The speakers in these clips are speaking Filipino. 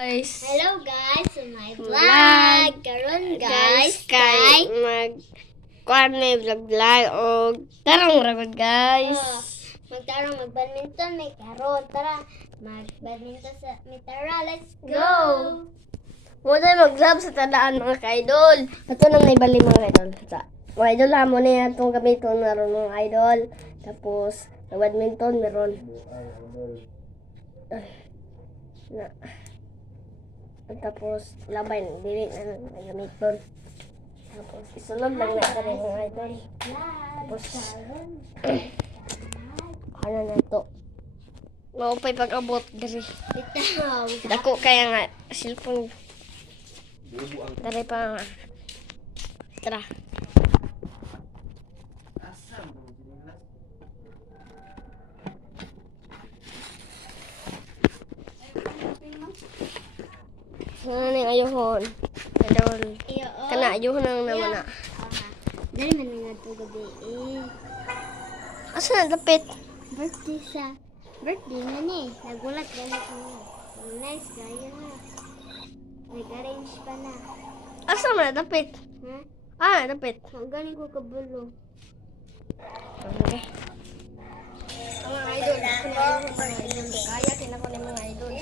Guys, Hello guys, sa my vlog. Karon guys, kay kuan may vlog o tarong ragod guys. magtarong mag-badminton may karon. Tara, mag-badminton sa Mitara. Let's go. Muna mag-love sa tandaan mga ka-idol. Ito nang naibali mga idol. Mga idol ha, muna yan itong gamiton naroon mga idol. Tapos, sa badminton meron. Tapos, labay, dili na gamiton. Tapos, isunod lang na ito rin mga idol. Tapos, ano na ito? Maupay pag-abot diri. Bitaw. Dako kaya nga, cellphone. Dari pa nga. Tara. Ano yung ayuhon? Idol. Kana ayuhon ang naman na. Dali man nga ito gabi Asa na dapit? Birthday na ni. Nagulat ganit mo. Nice kaya na. Nag-arrange pa na. Asa na dapit? Dapit. Ang galing ko kabulo. Okay. Mga idol, kaya kinako ni mga idol.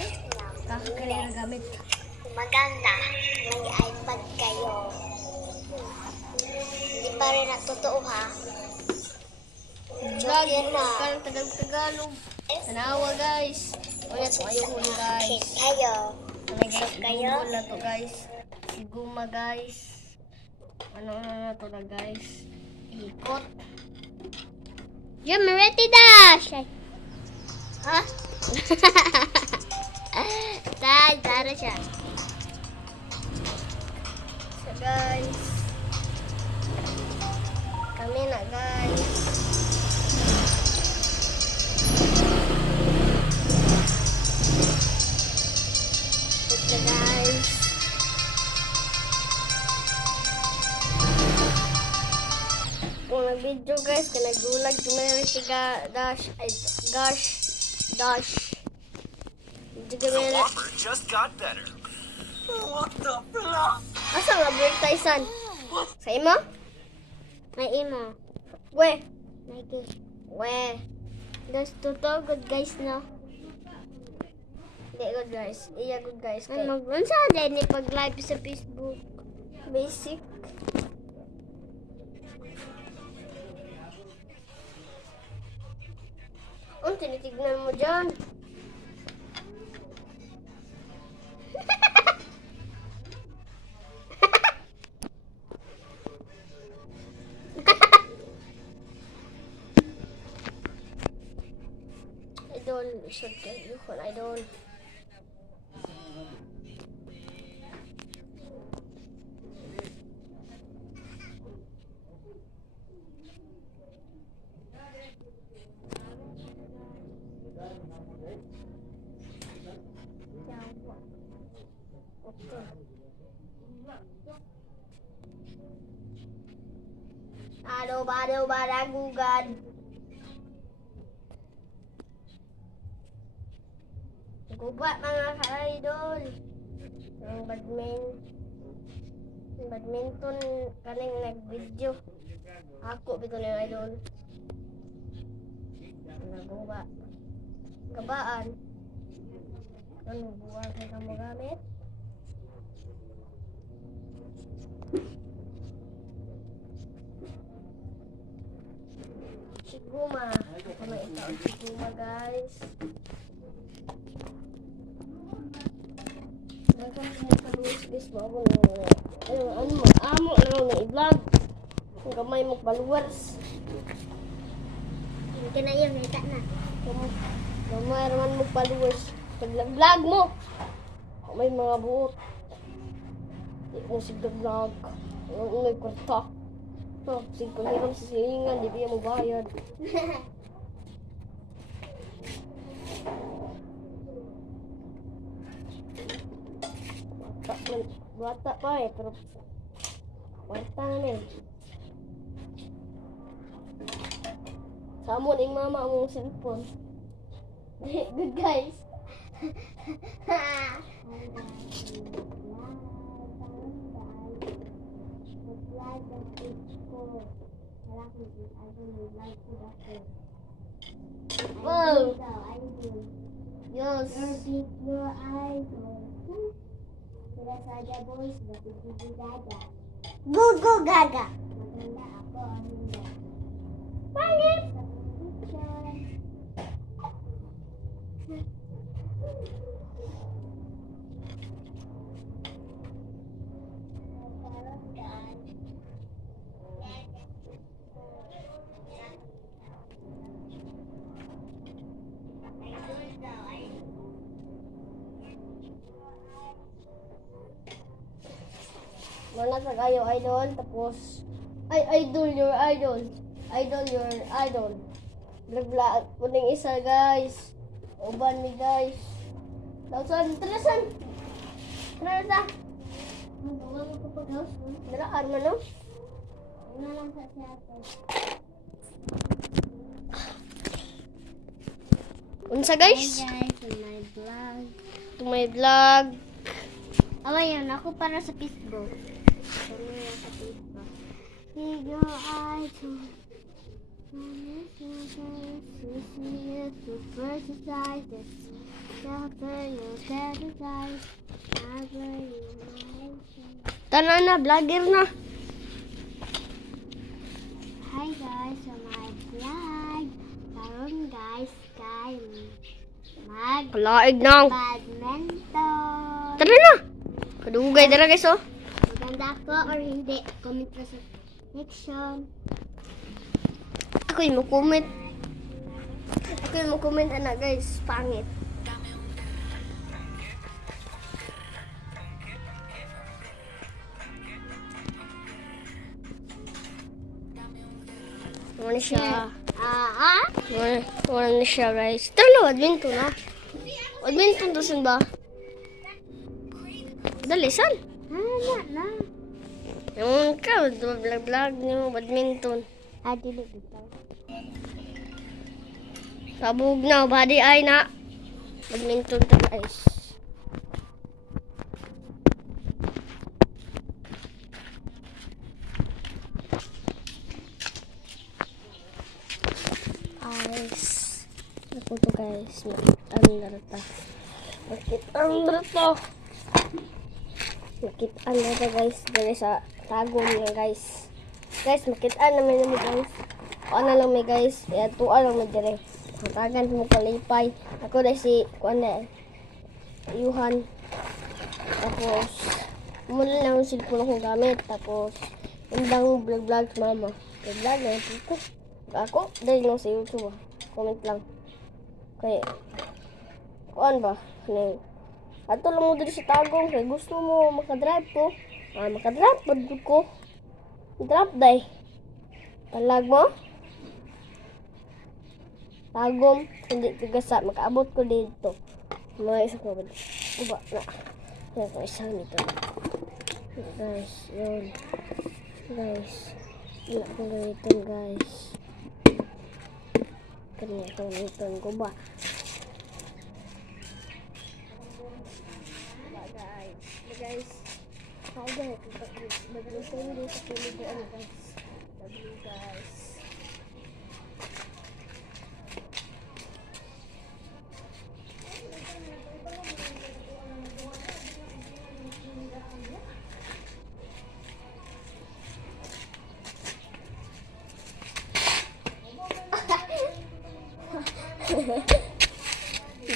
Kakakali ang gamit. Maganda. May iPad kayo. Hindi pa rin natotoo ha. Vlog na. Parang Tagalog. Tanawa guys. Ulit ko ayun guys. Kayo. Kayo na to guys. Siguma guys. Ano na to na guys. Ikot. You're ready dash. Ha? Tara siya. So guys. Kami na guys. Ito guys. Kung nag-video guys, kung nagdulag, tumira si Dash. The Whopper just got better. What the fuck? Asa nga break Tyson? Sa imo? May imo. We. Nike. We. Das totoo good guys no. Hindi good guys. Iya good guys. Kay Mag-unsa din ni pag live sa Facebook. basic. Ang tinitignan mo dyan. Idol, isod kayo yun, idol. Ado baragugan. Gubat mga ka-idol. Ang badminton kaning nag-video. Ako bito ni idol. Naguba. Gabaan. Ano buwag kayo ka mo gamit? Siguma. Ako na itaon siguma guys. Guys, bago na amo lang na i-vlog. Kung gamay mo followers. Hindi na yun, nita na. Gamay naman mo followers. Vlog mo. May mga buot. Di mo vlog. May kwarta. Sige panghiram sa silingan, di biya mo bayad. Bata pa pero kwarta na eh. Samon yung mama mong cellphone. Good guys. Wow! Idol. Yes! Your idol. Sila Saga Boys, dati Gigi Gaga. Gugu Gaga. Maganda ako ang hindi. Pangit! Wala sa kayo, idol. Tapos, idol, your idol. Idol, your idol. Vlog, kuning isa, guys. Uban mi, guys. Tausan, tarasan. Tarasa. Dara, arma, no? Ano lang sa siyate. Unsa, Hi guys? guys, to my vlog. To my vlog. Awa yun, ako para sa Facebook. Para sa Facebook. Video idol. Tanan na, vlogger na. Hi guys, sa my vlog. Karon guys, Kalaig na. badminton. Tara na. Kadugay, dara, guys, oh. Maganda ako or hindi? Comment na sa section. Ako yung comment. Ako yung comment, anak, guys. Pangit. Ano na siya? Ano na siya, guys? Tara na, badminton, ha? Badminton to, saan ba? Dali, saan? Na. Yung ka, vlog niyo, badminton. Dili dito. Sabog na, body ay na. Badminton to, guys. Ako to, guys. Makit ang narata. Guys. Dari sa tagong niya, guys. Guys, makitaan naman namin, guys. O na lang may, guys. Kaya tuwa lang may dire. Matagan mo kalipay. Ako na si, kuan na, Yuhan. Tapos, muna lang yung cellphone akong gamit. Tapos, indang vlog sa mama. Vlog na yung ko. Ako, dahil lang sa YouTube. Comment lang. Kaya, kuan ba? Ano, ato lang mo dito sa tagong. Kaya gusto mo makadrive ko. Makadrive ko. Drop day. Talag mo? Tagom. Hindi tigasa. Makaabot ko dito. Mga isa ko ba? Uba na. Yan ko isa nito. Guys, yun. Guys. Wala kong gamitin, guys. Kanya itong gamitin ko ba? Guys. Hi guys, mag-listen din sa kilibuan, guys. Love you, guys.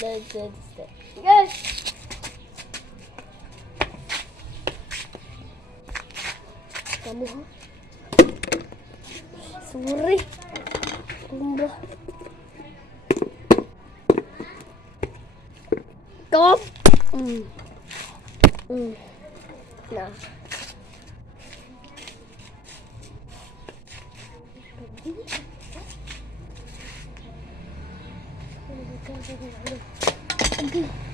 That's it. Guys! Kamu, ha? Sorry. Tumba. Stop. Nah. Okay.